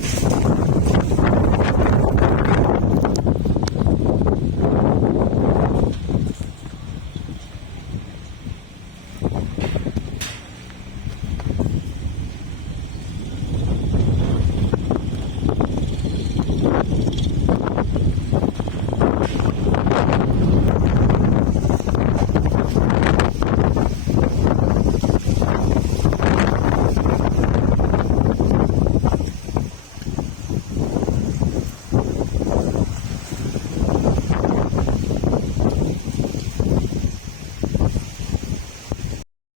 Thank you.